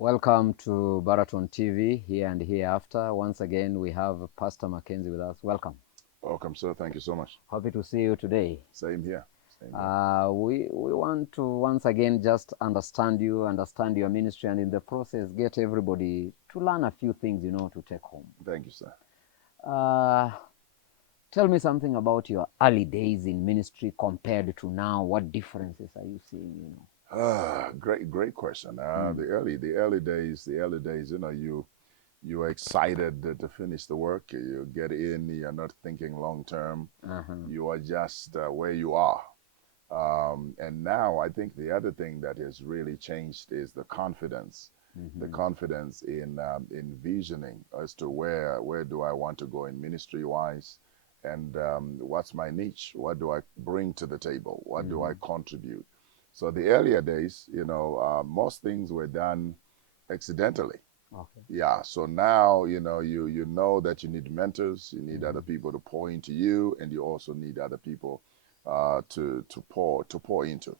Welcome to Baraton TV, here and hereafter. Once again, we have Pastor Mackenzie with us. Welcome. Welcome, sir. Thank you so much. Happy to see you today. Same here. Same here. We want to once again just understand you, understand your ministry, and in the process get everybody to learn a few things, to take home. Thank you, sir. Tell me something about your early days in ministry compared to now. What differences are you seeing, Great question. The early days, you're excited to finish the work. You get in, you're not thinking long term. You are just where you are. And now I think the other thing that has really changed is the confidence. The confidence in visioning as to where do I want to go in ministry wise, and what's my niche? What do I bring to the table? What do I contribute? So the earlier days, most things were done accidentally. Okay. Yeah. So now, you know that you need mentors, you need other people to pour into you, and you also need other people to pour into.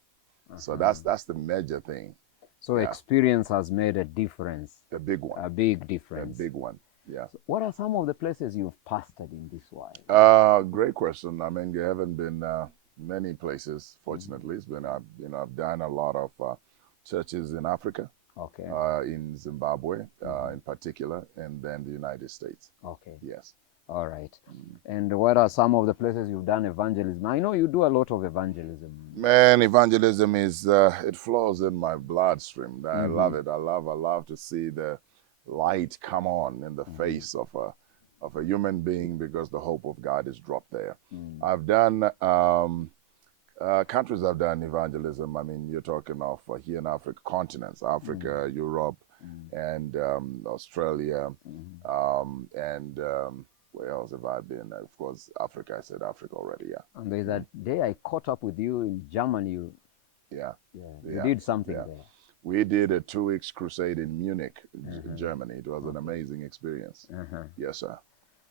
So that's the major thing. So experience has made a difference. A big one. A big difference. A big one. Yeah. So what are some of the places you've pastored in this while? Great question. I mean, you haven't been many places. Fortunately, it's been I've done a lot of churches in Africa. Okay. In Zimbabwe, in particular, and then the United States. Okay. Yes. All right. And what are some of the places you've done evangelism? I know you do a lot of evangelism. Man, evangelism is it flows in my bloodstream. I love it. I love to see the light come on in the face of a human being, because the hope of God is dropped there. I've done countries I've done evangelism. I mean, you're talking of here in Africa, continents, Africa, Europe, and Australia, and where else have I been? Of course, Africa. I said Africa already, yeah. And there's a day I caught up with you in Germany. You did something there. We did a 2 weeks crusade in Munich, Germany. It was an amazing experience. Yes, sir.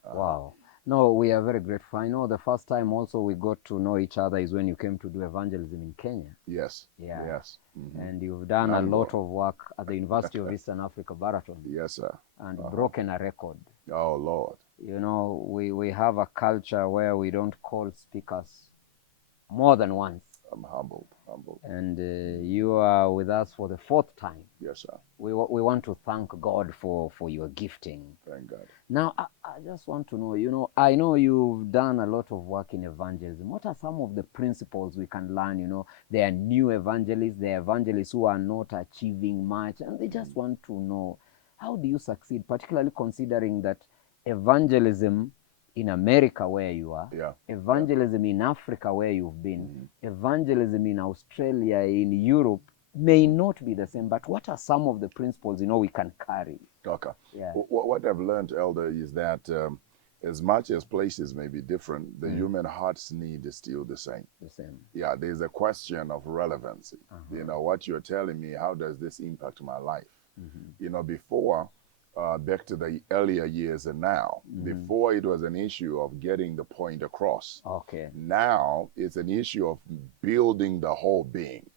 Wow. No, we are very grateful. I know the first time also we got to know each other is when you came to do evangelism in Kenya. Yes. Yeah. Yes. And you've done a lot of work at the University of Eastern Africa, Baraton. Yes, sir. And broken a record. Oh, Lord. We have a culture where we don't call speakers more than once. I'm humbled. And you are with us for the 4th time. Yes, sir. We want to thank God for your gifting. Thank God. Now, I just want to know, I know you've done a lot of work in evangelism. What are some of the principles we can learn? There are new evangelists, there are evangelists who are not achieving much, and they just want to know, how do you succeed, particularly considering that evangelism in America, where you are, evangelism in Africa, where you've been, evangelism in Australia, in Europe, may not be the same. But what are some of the principles we can carry? Okay. Yeah. What I've learned, Elder, is that as much as places may be different, the human heart's need is still the same. The same. Yeah, there's a question of relevancy. What you're telling me, how does this impact my life? Before, back to the earlier years and now, before it was an issue of getting the point across. Okay. Now it's an issue of building the whole being.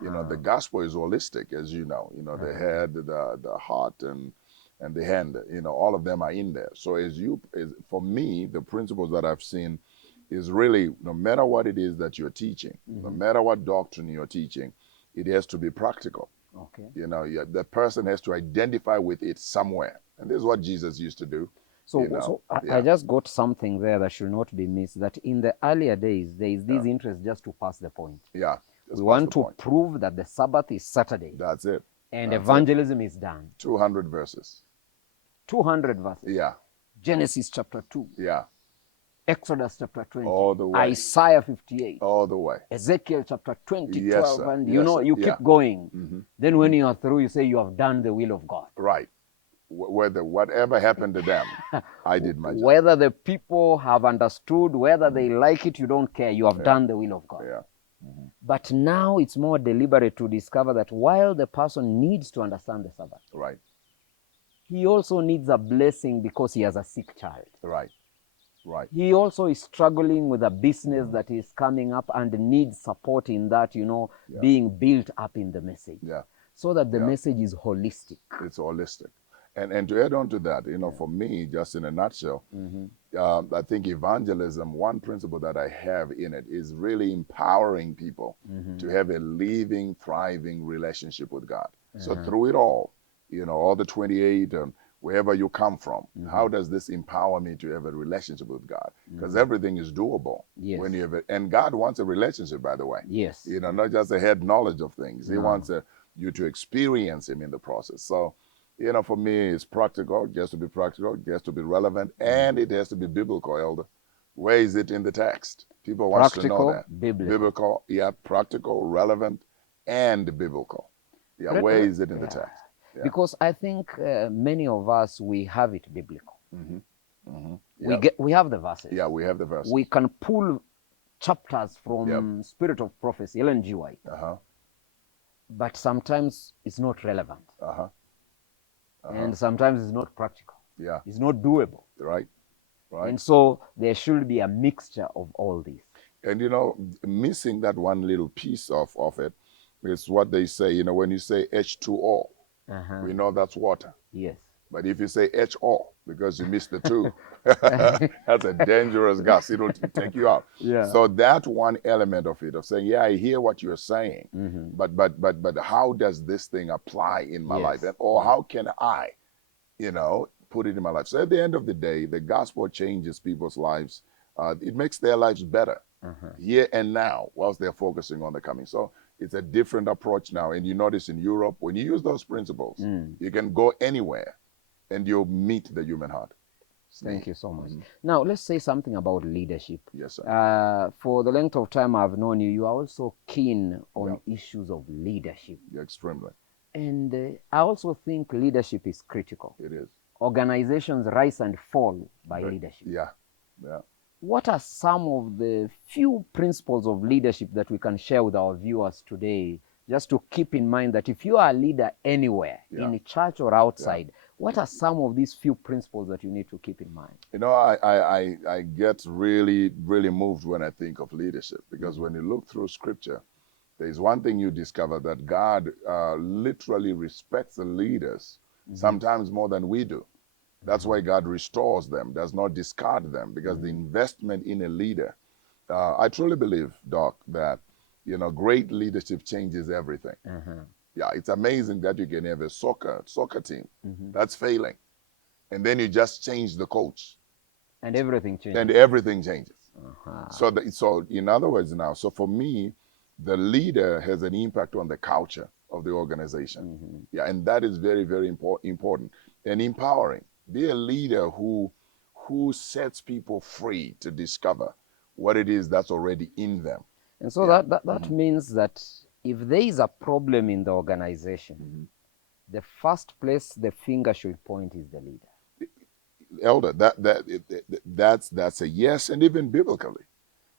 The gospel is holistic, as you know. The head, the heart, and the hand. All of them are in there. So for me, the principles that I've seen is really, no matter what it is that you're teaching, no matter what doctrine you're teaching, it has to be practical. Okay. The person has to identify with it somewhere. And this is what Jesus used to do. So I just got something there that should not be missed, that in the earlier days, there is this interest just to pass the point. Yeah. We want to prove that the Sabbath is Saturday. That's it. And evangelism is done. 200 verses. 200 verses. Yeah. Genesis chapter 2. Yeah. Exodus chapter 20. All the way. Isaiah 58. All the way. Ezekiel chapter 20, Yes, 12. sir. And Yes, sir. you keep going. Then when you are through, you say you have done the will of God. Right. Whatever happened to them, I did my job. Whether the people have understood, whether they like it, you don't care. You have done the will of God. Yeah. But now it's more deliberate to discover that while the person needs to understand the Sabbath, Right. he also needs a blessing because he has a sick child. Right. Right. He also is struggling with a business that is coming up and needs support in that, being built up in the message. Yeah. so that the Yeah. message is holistic. It's holistic. And to add on to that, you know, for me, just in a nutshell, I think evangelism, one principle that I have in it is really empowering people to have a living, thriving relationship with God. So through it all, you know, all the 28, wherever you come from, how does this empower me to have a relationship with God? Because everything is doable when you have it. And God wants a relationship, by the way. Yes. You know, not just a head knowledge of things. He wants you to experience him in the process. So, you know, for me, it's practical. It has to be practical. It has to be relevant. And it has to be biblical, Elder. Where is it in the text? People want to know that. Biblical. Yeah, practical, relevant, and biblical. Yeah, where is it in the text? Yeah. Because I think many of us, we have it biblical. Yeah. We have the verses. Yeah, we have the verses. We can pull chapters from Spirit of Prophecy, Ellen G. White. But sometimes it's not relevant. And sometimes it's not practical. Yeah. It's not doable. Right. And so there should be a mixture of all these. And, you know, missing that one little piece of it is what they say, you know, when you say H2O, we know that's water. Yes. But if you say HO, because you missed the two, that's a dangerous gas. It'll take you out. Yeah. So that one element of it, of saying, yeah, I hear what you're saying, but how does this thing apply in my life? Or how can I, you know, put it in my life? So at the end of the day, the gospel changes people's lives. It makes their lives better here and now whilst they're focusing on the coming. So it's a different approach now. And you notice in Europe, when you use those principles, you can go anywhere and you'll meet the human heart. Thank you so much. Now, let's say something about leadership. Yes, sir. For the length of time I've known you, you are also keen on issues of leadership. Yeah, extremely. And I also think leadership is critical. It is. Organizations rise and fall by leadership. Yeah, yeah. What are some of the few principles of leadership that we can share with our viewers today, just to keep in mind that if you are a leader anywhere, in a church or outside, what are some of these few principles that you need to keep in mind? You know, I get really, really moved when I think of leadership, because when you look through Scripture, there's one thing you discover, that God literally respects the leaders, sometimes more than we do. That's why God restores them, does not discard them, because the investment in a leader, I truly believe, Doc, that, you know, great leadership changes everything. Yeah, it's amazing that you can have a soccer team that's failing, and then you just change the coach, and everything changes. And everything changes. So in other words, now, so for me, the leader has an impact on the culture of the organization. Yeah, and that is very, very important and empowering. Be a leader who sets people free to discover what it is that's already in them. And so that means that if there is a problem in the organization, the first place the finger should point is the leader. Elder, that's a yes, and even biblically.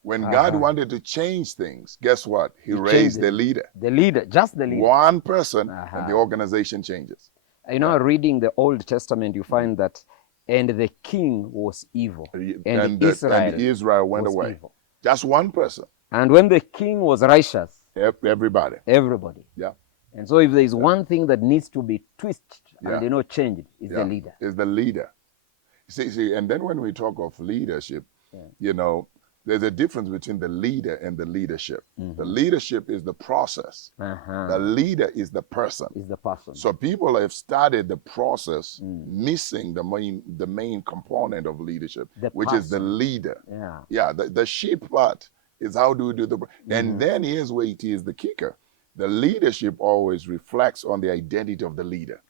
When God wanted to change things, guess what? He raised the leader. The leader, just the leader. One person, and the organization changes. You know, reading the Old Testament, you find that, and the king was evil, and Israel went away. Evil. Just one person. And when the king was righteous, everybody. Yeah. And so if there is one thing that needs to be twisted and changed, it's the leader. It's the leader. See, and then when we talk of leadership, you know, there's a difference between the leader and the leadership. The leadership is the process. The leader is the person. So people have started the process missing the main component of leadership, which is the leader. Yeah, the sheep part is how do we do the... And then here's where it is the kicker. The leadership always reflects on the identity of the leader.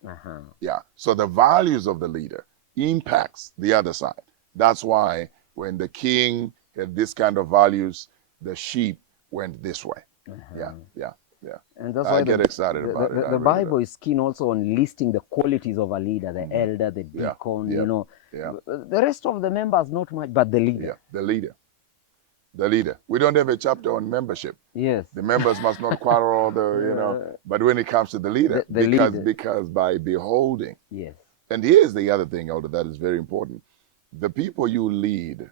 Yeah, so the values of the leader impacts the other side. That's why when the king had this kind of values, the sheep went this way. Yeah. And that's why I get excited about it. The Bible is keen also on listing the qualities of a leader, the elder, the deacon, you know. The rest of the members, not much, but the leader. Yeah, the leader. The leader. We don't have a chapter on membership. Yes. The members must not quarrel all the, you know, but when it comes to the leader, because by beholding. Yes. And here's the other thing, Elder, that is very important. The people you lead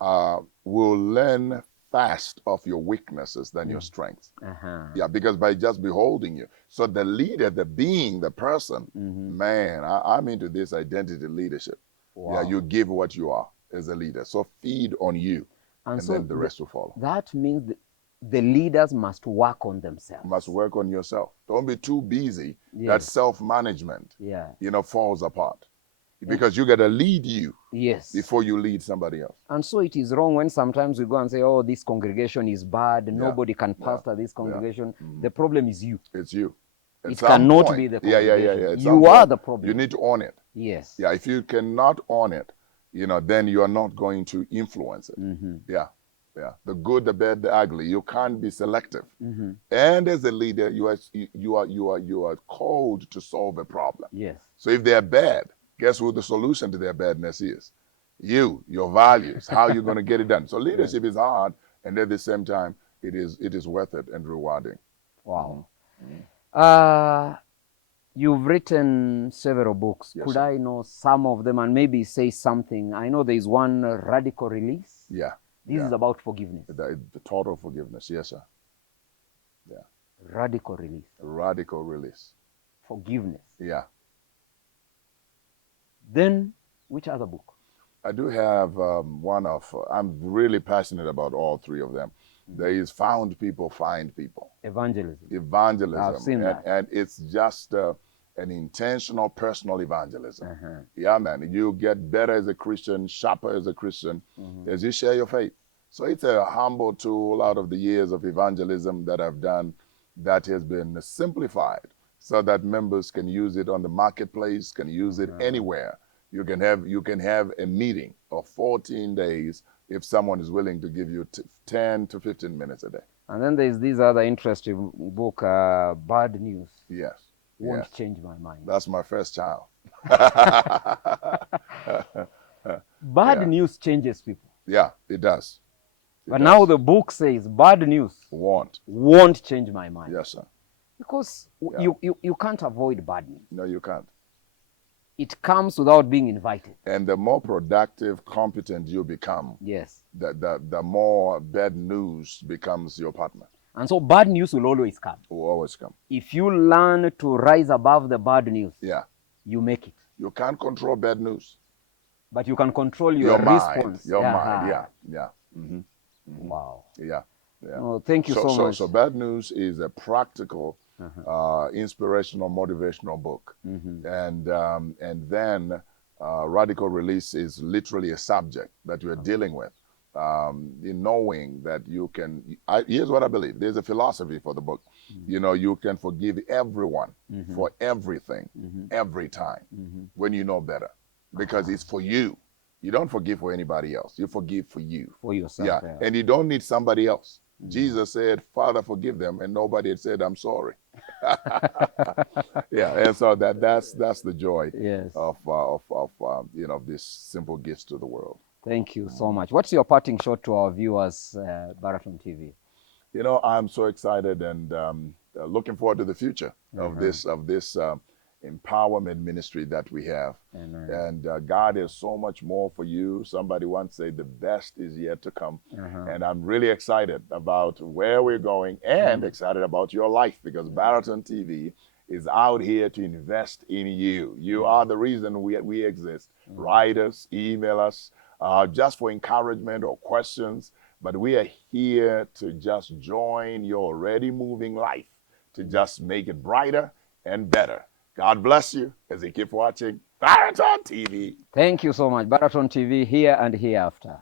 will learn fast of your weaknesses than your strengths. Uh-huh. Yeah, because by just beholding you. So the leader, the being, the person, man, I'm into this identity leadership. Wow. Yeah, you give what you are as a leader. So feed on you, and so then the rest will follow. That means the leaders must work on themselves. Must work on yourself. Don't be too busy. Yes. That self-management, yeah, falls apart. Because you got to lead you yes, before you lead somebody else. And so it is wrong when sometimes we go and say, oh, this congregation is bad. Nobody can pastor this congregation. The problem is you. It's you. It cannot be the congregation. You are the problem. You need to own it. Yes. Yeah, if you cannot own it, then you are not going to influence it. Yeah. Yeah, the good, the bad, the ugly. You can't be selective. And as a leader, you are called to solve a problem. Yes. So if they are bad, guess who the solution to their badness is? You, your values, how you're going to get it done. So leadership is hard, and at the same time, it is worth it and rewarding. Wow. You've written several books. Yes, Could sir. I know some of them and maybe say something? I know there is one, Radical Release. Yeah. This is about forgiveness. The total forgiveness. Yes, sir. Yeah. Radical Release. Radical release. Forgiveness. Yeah. Then, which other book? I do have I'm really passionate about all three of them. There is Found People, Find People. Evangelism. Evangelism. I've seen that. And it's just an intentional personal evangelism. Yeah, man. You get better as a Christian, sharper as a Christian, as you share your faith. So it's a humble tool out of the years of evangelism that I've done that has been simplified so that members can use it on the marketplace, can use it anywhere. You can have a meeting of 14 days if someone is willing to give you 10 to 15 minutes a day. And then there's this other interesting book, Bad News. Yes. Won't change my mind. That's my first child. Bad news changes people. Yeah, it does. But now the book says bad news won't change my mind. Yes, sir. Because you can't avoid bad news. No, you can't. It comes without being invited. And the more productive, competent you become, yes, the more bad news becomes your partner. And so bad news will always come. Will always come. If you learn to rise above the bad news, you make it. You can't control bad news. But you can control your response. Your mind, yeah. Wow. Yeah. Oh, thank you so much. So Bad News is a practical, inspirational, motivational book. And then Radical Release is literally a subject that we're dealing with. In knowing that you can, here's what I believe. There's a philosophy for the book. You can forgive everyone for everything, every time, when you know better. Because it's for you. You don't forgive for anybody else. You forgive for you. For yourself. Yeah. And you don't need somebody else. Jesus said, Father, forgive them. And nobody had said, I'm sorry. Yeah. And so that's the joy of this simple gifts to the world. Thank you so much. What's your parting shot to our viewers, Baraton TV? I'm so excited and looking forward to the future of this empowerment ministry that we have. And God has so much more for you. Somebody once said the best is yet to come. And I'm really excited about where we're going and excited about your life, because Baraton TV is out here to invest in you. You are the reason we exist. Write us, email us, just for encouragement or questions. But we are here to just join your already moving life, to just make it brighter and better. God bless you as you keep watching Baraton TV. Thank you so much. Baraton TV, here and hereafter.